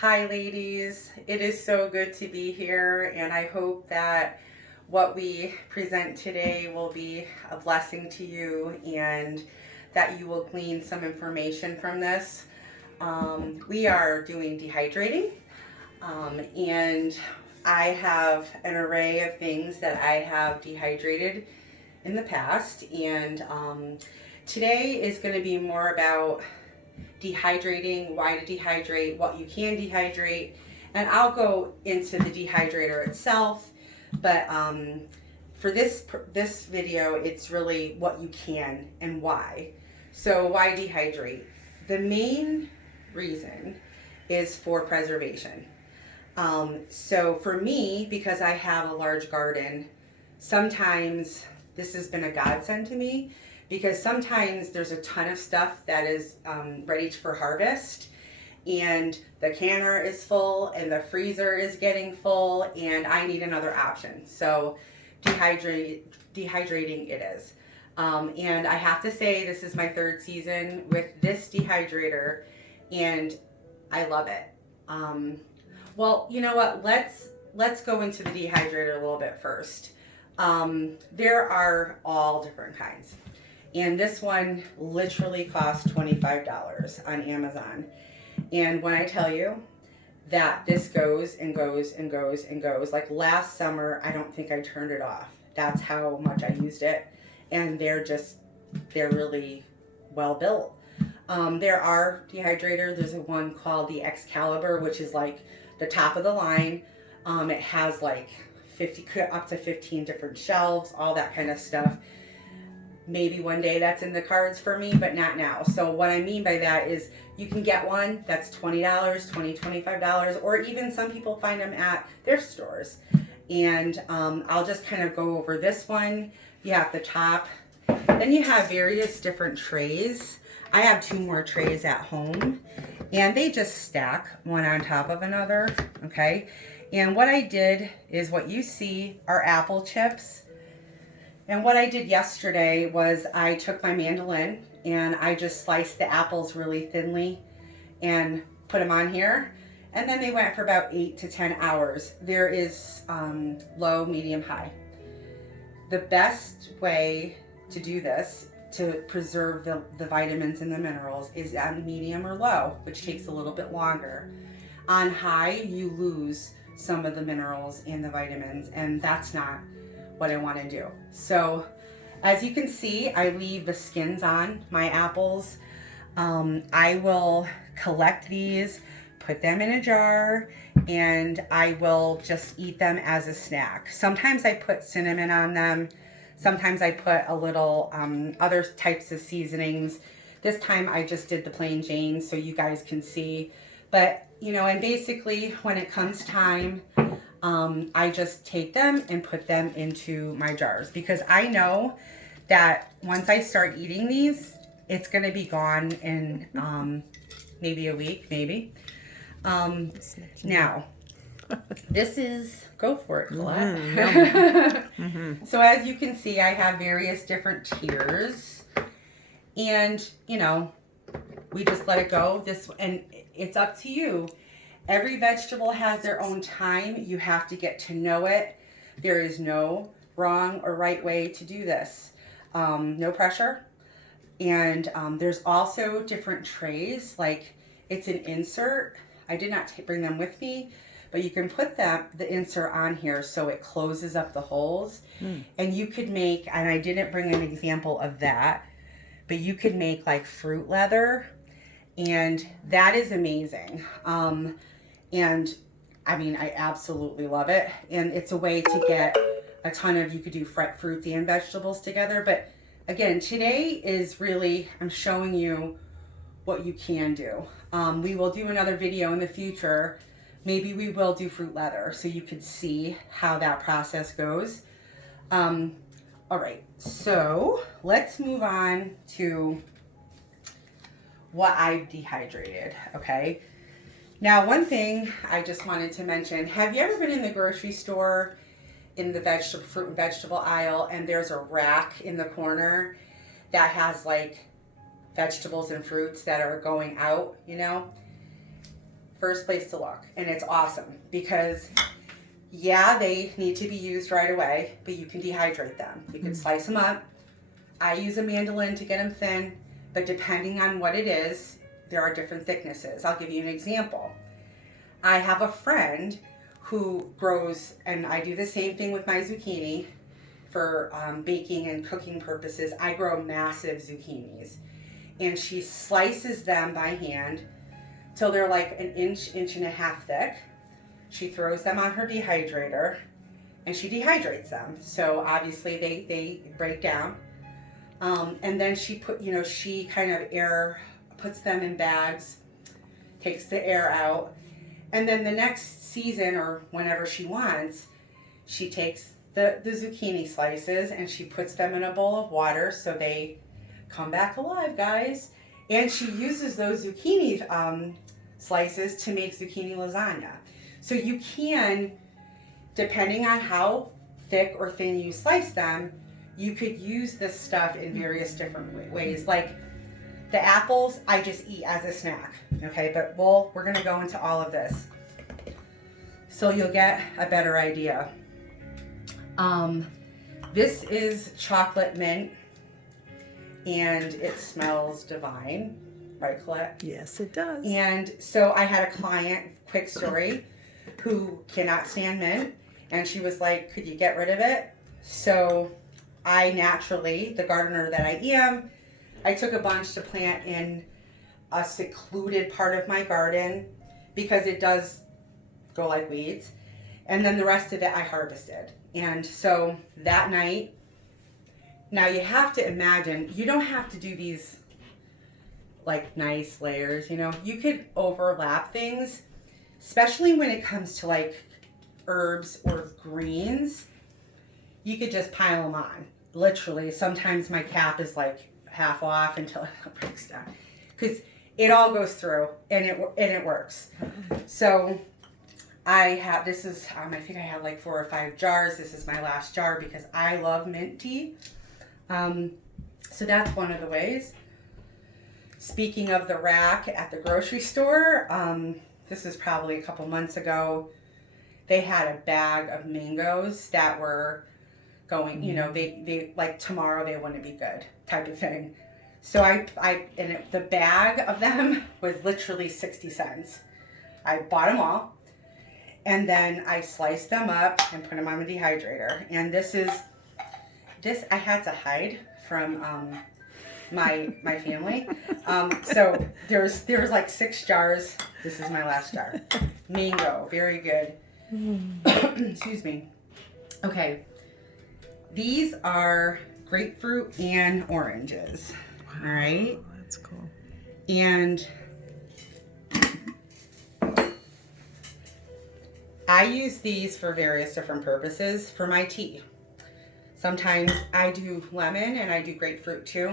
Hi, ladies. It is so good to be here, and I hope that what we present today will be a blessing to you and that you will glean some information from this. We are doing dehydrating, and I have an array of things that I have dehydrated in the past, and today is going to be more about dehydrating, why to dehydrate, what you can dehydrate, and I'll go into the dehydrator itself. But for this video, it's really what you can and why. So why dehydrate? The main reason is for preservation. So for me, because I have a large garden, sometimes this has been a godsend to me because sometimes there's a ton of stuff that is ready for harvest and the canner is full and the freezer is getting full and I need another option. So dehydrating it is. And I have to say this is my third season with this dehydrator and I love it. Well, you know what? Let's go into the dehydrator a little bit first. There are all different kinds. And this one literally costs $25 on Amazon. And when I tell you that this goes and goes and goes and goes, like last summer, I don't think I turned it off. That's how much I used it. And they're really well built. There are dehydrators. There's one called the Excalibur, which is like the top of the line. It has like up to 15 different shelves, all that kind of stuff. Maybe one day that's in the cards for me, but not now. So what I mean by that is you can get one that's $20, $25, or even some people find them at thrift stores. And I'll just kind of go over this one. You have the top. Then you have various different trays. I have 2 more trays at home. And they just stack one on top of another, okay? And what I did is what you see are apple chips. And what I did yesterday was I took my mandolin and I just sliced the apples really thinly and put them on here. And then they went for about 8 to 10 hours. There is low, medium, high. The best way to do this to preserve the vitamins and the minerals is on medium or low, which takes a little bit longer. On high, you lose some of the minerals and the vitamins, and that's not what I want to do. So as you can see, I leave the skins on my apples. I will collect these, put them in a jar, and I will just eat them as a snack. Sometimes I put cinnamon on them. Sometimes I put a little other types of seasonings. This time I just did the plain Jane so you guys can see. But, you know, and basically when it comes time, I just take them and put them into my jars because I know that once I start eating these, it's going to be gone in maybe a week, maybe. Now, this is, go for it, Colette. Mm-hmm. So as you can see, I have various different tiers and, you know, we just let it go. And it's up to you. Every vegetable has their own time. You have to get to know it. There is no wrong or right way to do this. No pressure. And there's also different trays. Like it's an insert. I did not bring them with me, but you can put the insert on here so it closes up the holes. And you could make, and I didn't bring an example of that, but you could make like fruit leather. And that is amazing. And I mean, I absolutely love it. And it's a way to get a ton of, you could do fruits and vegetables together. But again, today is really, I'm showing you what you can do. We will do another video in the future. Maybe we will do fruit leather so you could see how that process goes. All right, so let's move on to what I've dehydrated, okay? Now, one thing I just wanted to mention, have you ever been in the grocery store in the fruit and vegetable aisle and there's a rack in the corner that has like vegetables and fruits that are going out, you know? first place to look. And it's awesome because, yeah, they need to be used right away, but you can dehydrate them. You can slice them up. I use a mandolin to get them thin, but depending on what it is, there are different thicknesses. I'll give you an example. I have a friend who grows, and I do the same thing with my zucchini for baking and cooking purposes. I grow massive zucchinis, and she slices them by hand till they're like an inch and a half thick. She throws them on her dehydrator, and she dehydrates them. So obviously they break down. And then she she kind of puts them in bags, takes the air out, and then the next season or whenever she wants, she takes the zucchini slices and she puts them in a bowl of water so they come back alive, guys. And she uses those zucchini slices to make zucchini lasagna. So you can, depending on how thick or thin you slice them, you could use this stuff in various different ways. Like the apples, I just eat as a snack, okay? But we're gonna go into all of this, so you'll get a better idea. This is chocolate mint, and it smells divine, right, Colette? Yes, it does. And so I had a client, quick story, who cannot stand mint, and she was like, could you get rid of it? So I naturally, the gardener that I am, I took a bunch to plant in a secluded part of my garden because it does go like weeds. And then the rest of it I harvested. And so that night, now you have to imagine, you don't have to do these like nice layers, you could overlap things, especially when it comes to like herbs or greens. You could just pile them on. Literally, sometimes my cap is like half off until it breaks down, because it all goes through and it works. So I have, this is, I think I have like 4 or 5 jars. This is my last jar because I love mint tea. So that's one of the ways. Speaking of the rack at the grocery store, this is probably a couple months ago. They had a bag of mangoes that were going, they like tomorrow they wouldn't be good type of thing. So the bag of them was literally 60 cents. I bought them all, and then I sliced them up and put them on the dehydrator. And this I had to hide from my family. So there's like 6 jars. This is my last jar. Mango, very good. Excuse me. Okay. These are grapefruit and oranges. Wow, all right. That's cool. And I use these for various different purposes for my tea. Sometimes I do lemon and I do grapefruit too.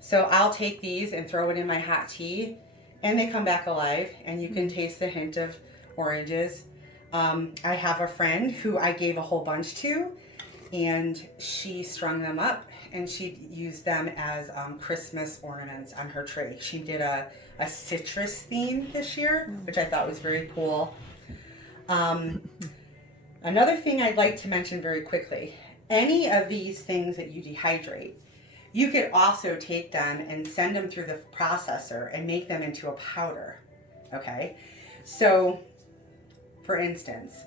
So I'll take these and throw it in my hot tea, and they come back alive, and you can taste the hint of oranges. I have a friend who I gave a whole bunch to, and she strung them up and she used them as Christmas ornaments on her tree. She did a citrus theme this year, which I thought was very cool. Another thing I'd like to mention very quickly, any of these things that you dehydrate, you could also take them and send them through the processor and make them into a powder, okay? So, for instance,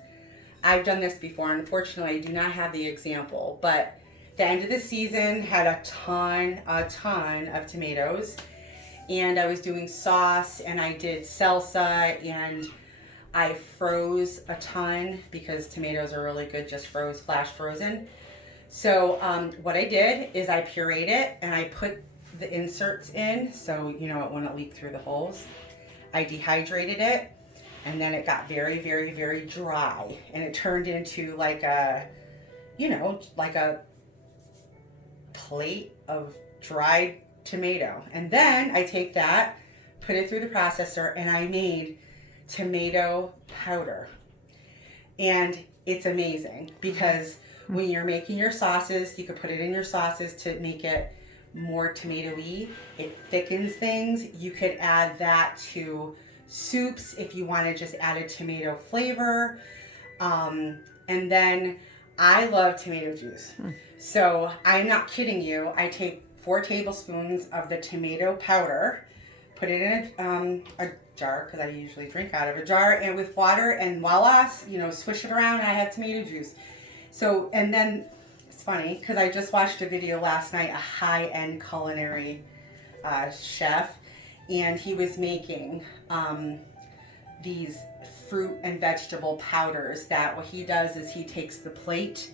I've done this before. Unfortunately, I do not have the example, but the end of the season had a ton of tomatoes, and I was doing sauce, and I did salsa, and I froze a ton because tomatoes are really good just flash frozen. So what I did is I pureed it and I put the inserts in so it wouldn't leak through the holes. I dehydrated it, and then it got very, very, very dry, and it turned into like a plate of dried tomato. And then I take that, put it through the processor, and I made tomato powder. And it's amazing because when you're making your sauces, you could put it in your sauces to make it more tomatoey. It thickens things. You could add that to soups if you want to just add a tomato flavor. And then I love tomato juice. So I'm not kidding you. I take 4 tablespoons of the tomato powder, put it in a jar, because I usually drink out of a jar, and with water, and voila, swish it around, and I have tomato juice. So, and then it's funny because I just watched a video last night, a high-end culinary chef, and he was making these fruit and vegetable powders that what he does is he takes the plate,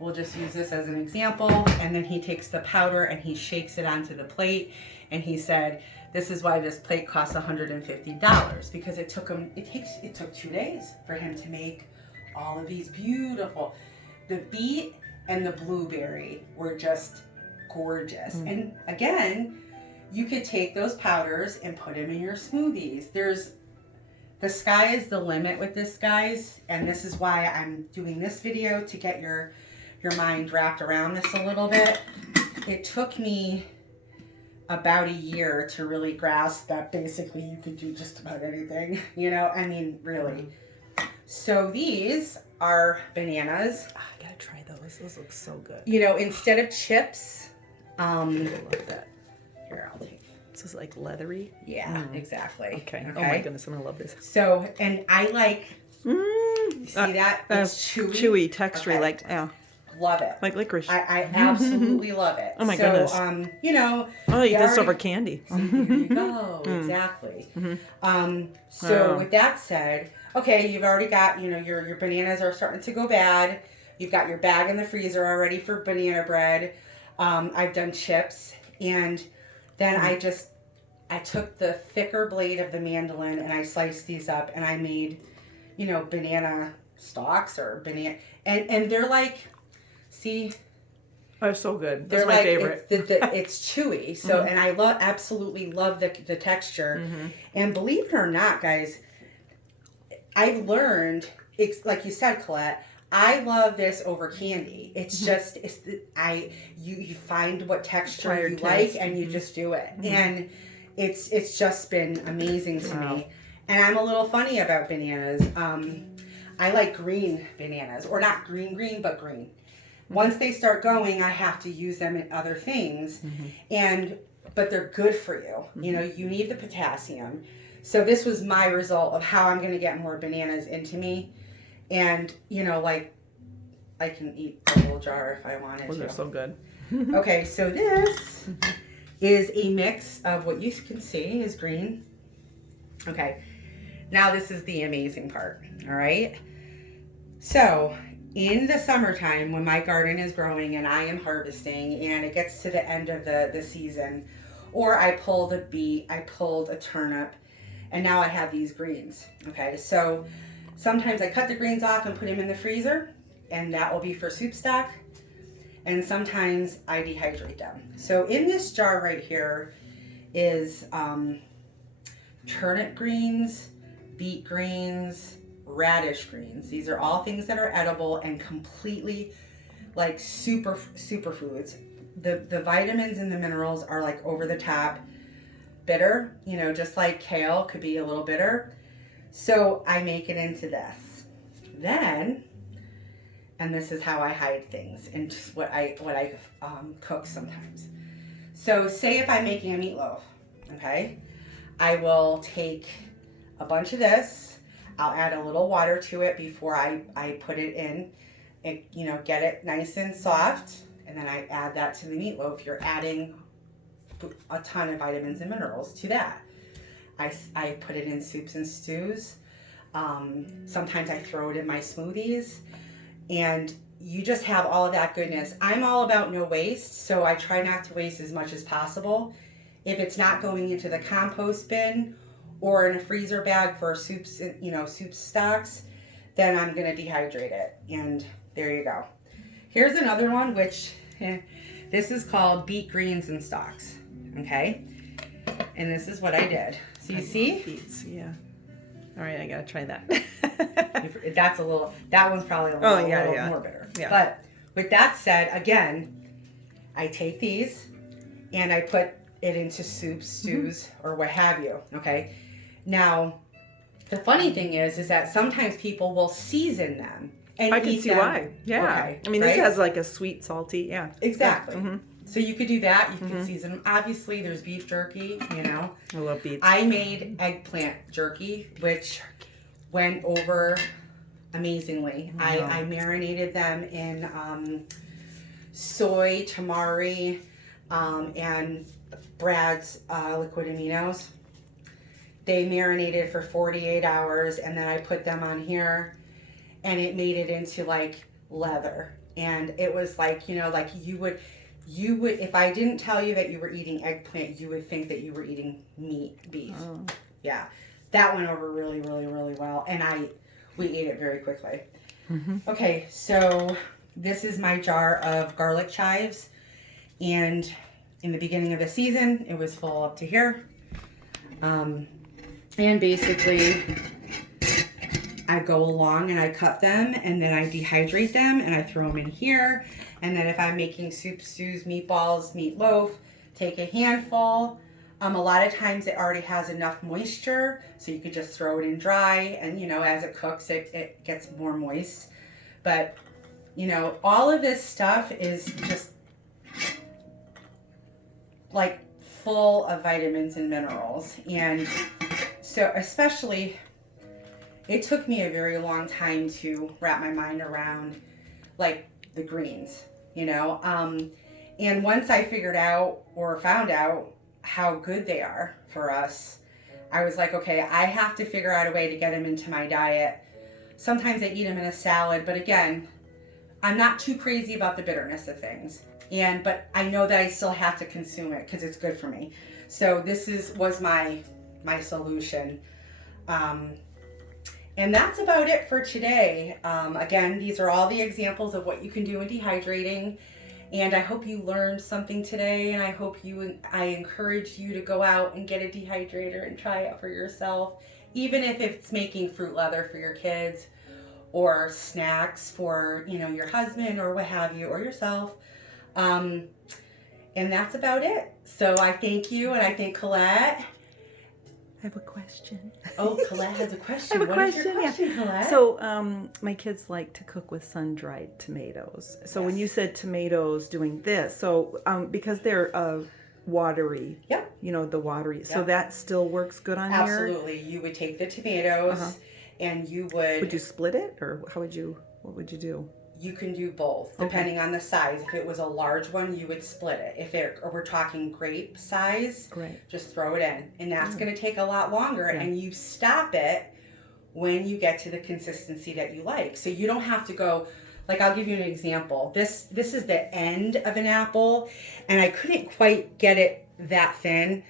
we'll just use this as an example, and then he takes the powder and he shakes it onto the plate, and he said, this is why this plate costs $150, because it took 2 days for him to make all of these beautiful, the beet and the blueberry were just gorgeous. And again, you could take those powders and put them in your smoothies. The sky is the limit with this, guys, and this is why I'm doing this video, to get your mind wrapped around this a little bit. It took me about a year to really grasp that basically you could do just about anything, really. So these are bananas. Oh, I gotta try those. Those look so good. Instead of chips, I love that. here, I'll take. This is like leathery. Yeah, exactly. Okay. Oh my goodness, I'm gonna love this. So, and I like, you see that? It's chewy. Chewy, textury, Okay. like, yeah. Love it. Like licorice. I absolutely love it. Oh my goodness. Oh, you did this over candy. See, there you go. Exactly. So with that said, okay, you've already got, your bananas are starting to go bad. You've got your bag in the freezer already for banana bread. I've done chips, and then I took the thicker blade of the mandolin and I sliced these up, and I made, banana stalks or banana, and they're like, see, oh, so good. they're That's my favorite. It's chewy. So, and I absolutely love the texture. And believe it or not, guys, I've learned, it's like you said, Colette, I love this over candy. It's just, you find what texture you like, and you just do it. And it's just been amazing to me. And I'm a little funny about bananas. I like green bananas, or not green, but green. Once they start going, I have to use them in other things, but they're good for you. You need the potassium. So this was my result of how I'm going to get more bananas into me. And, like, I can eat a little jar if I wanted to. Those are so good. Okay, so this is a mix of what you can see is green. Okay, now this is the amazing part, all right? So, in the summertime, when my garden is growing and I am harvesting and it gets to the end of the season, or I pulled a beet, I pulled a turnip, and now I have these greens, okay? So, sometimes I cut the greens off and put them in the freezer, and that will be for soup stock. And sometimes I dehydrate them. So in this jar right here is turnip greens, beet greens, radish greens. These are all things that are edible and completely like superfoods. The vitamins and the minerals are like over the top bitter, just like kale could be a little bitter. So I make it into this. Then, and this is how I hide things and just what I cook sometimes. So say if I'm making a meatloaf, okay, I will take a bunch of this. I'll add a little water to it before I put it in, and get it nice and soft, and then I add that to the meatloaf. You're adding a ton of vitamins and minerals to that. I put it in soups and stews. Sometimes I throw it in my smoothies, and you just have all of that goodness. I'm all about no waste, so I try not to waste as much as possible. If it's not going into the compost bin or in a freezer bag for soups, soup stocks, then I'm gonna dehydrate it. And there you go. Here's another one, which this is called beet greens and stocks. Okay, and this is what I did. So you see? Beets, yeah. All right, I gotta try that. That one's probably a little more bitter. Yeah. But with that said, again, I take these and I put it into soups, stews, or what have you. Okay, Now, the funny thing is that sometimes people will season them and I can eat see them. why. Yeah. Okay, I mean, right? this has like a sweet, salty. Yeah. Exactly. Mm-hmm. So you could do that. You could season them. Obviously, there's beef jerky, you know. I love beets. I made eggplant jerky, which went over amazingly. I marinated them in soy, tamari, and Brad's liquid aminos. They marinated for 48 hours, and then I put them on here, and it made it into like leather. And it was like, you know, like you would, if I didn't tell you that you were eating eggplant, you would think that you were eating beef. Oh. Yeah, that went over really, really, really well, and we ate it very quickly. Mm-hmm. Okay, so this is my jar of garlic chives, and in the beginning of the season, it was full up to here. And basically, I go along and I cut them, and then I dehydrate them, and I throw them in here. And then if I'm making soup, stews, meatballs, meatloaf, take a handful. A lot of times it already has enough moisture, so you could just throw it in dry, and, you know, as it cooks, it gets more moist. But, you know, all of this stuff is just like full of vitamins and minerals. And so especially, it took me a very long time to wrap my mind around like the greens, you know. And once I figured out or found out how good they are for us, I was like, okay, I have to figure out a way to get them into my diet. Sometimes I eat them in a salad, but again, I'm not too crazy about the bitterness of things. But I know that I still have to consume it because it's good for me. So this was my solution. And that's about it for today. Again, these are all the examples of what you can do in dehydrating. And I hope you learned something today, and I hope I encouraged you to go out and get a dehydrator and try it for yourself, even if it's making fruit leather for your kids or snacks for, you know, your husband or what have you, or yourself. And that's about it. So I thank you, and I thank Colette. I have a question. Oh, Colette has a question. I have a What is your question, Colette? So, my kids like to cook with sun-dried tomatoes. So when you said tomatoes doing this, so because they're watery, Yep. you know, the watery, so Yep. that still works good on here? Absolutely. You would take the tomatoes and you would... Would you split it, or what would you do? You can do both, depending on the size. If it was a large one, you would split it. If we're talking grape size, just throw it in. And that's going to take a lot longer. And you stop it when you get to the consistency that you like. So you don't have to go, like, I'll give you an example. This is the end of an apple, and I couldn't quite get it that thin.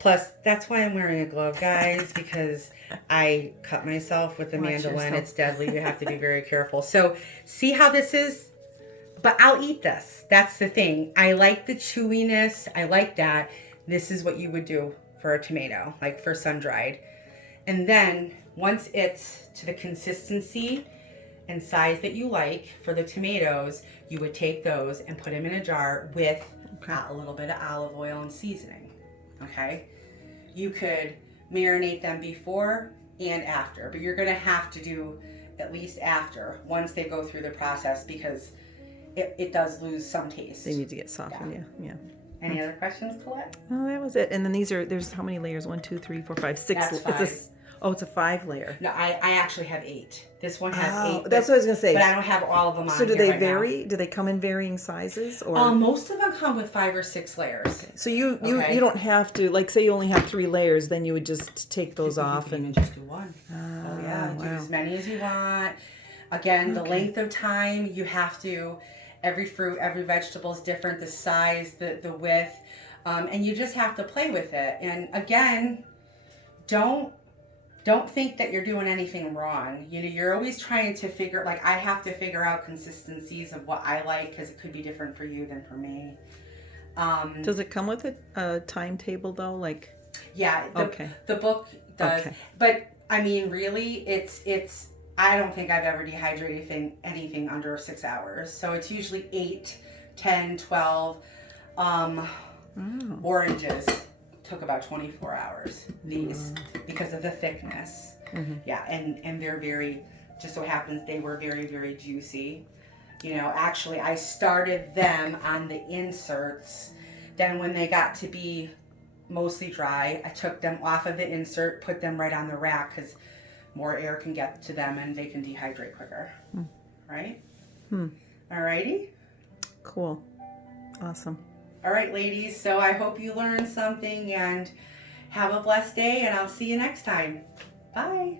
Plus, that's why I'm wearing a glove, guys, because I cut myself with the mandolin. It's deadly. You have to be very careful. So, see how this is? But I'll eat this. That's the thing. I like the chewiness. I like that. This is what you would do for a tomato, like for sun-dried. And then, once it's to the consistency and size that you like for the tomatoes, you would take those and put them in a jar with a little bit of olive oil and seasoning. Okay? You could marinate them before and after, but you're going to have to do at least after, once they go through the process, because it does lose some taste. They need to get softened, yeah. Any other questions, Colette? Oh, that was it. And then there's how many layers? 1, 2, 3, 4, 5, 6. That's 5. It's a 5 layer. No, I actually have 8. This one has 8. That's what I was going to say. But I don't have all of them on. So do they right vary? now. Do they come in varying sizes? Or most of them come with 5 or 6 layers. Okay. So you don't have to, like, say you only have 3 layers, then you would just take those off you and can just do one. Do as many as you want. Again, the length of time, you have to. Every fruit, every vegetable is different. The size, the width, and you just have to play with it. And again, don't think that you're doing anything wrong. You know, you're always trying to figure, like, I have to figure out consistencies of what I like, because it could be different for you than for me. Does it come with a timetable though? Like, yeah, the book does. Okay. But I mean, really, it's. I don't think I've ever dehydrated anything under 6 hours. So it's usually 8, 10, 12 oranges. took about 24 hours, these, because of the thickness. Yeah, and they're very, just so happens they were very, very juicy. You know, actually I started them on the inserts. Then when they got to be mostly dry, I took them off of the insert, put them right on the rack because more air can get to them and they can dehydrate quicker. Right? Alrighty? Cool. Awesome. All right, ladies. So I hope you learned something and have a blessed day, and I'll see you next time. Bye.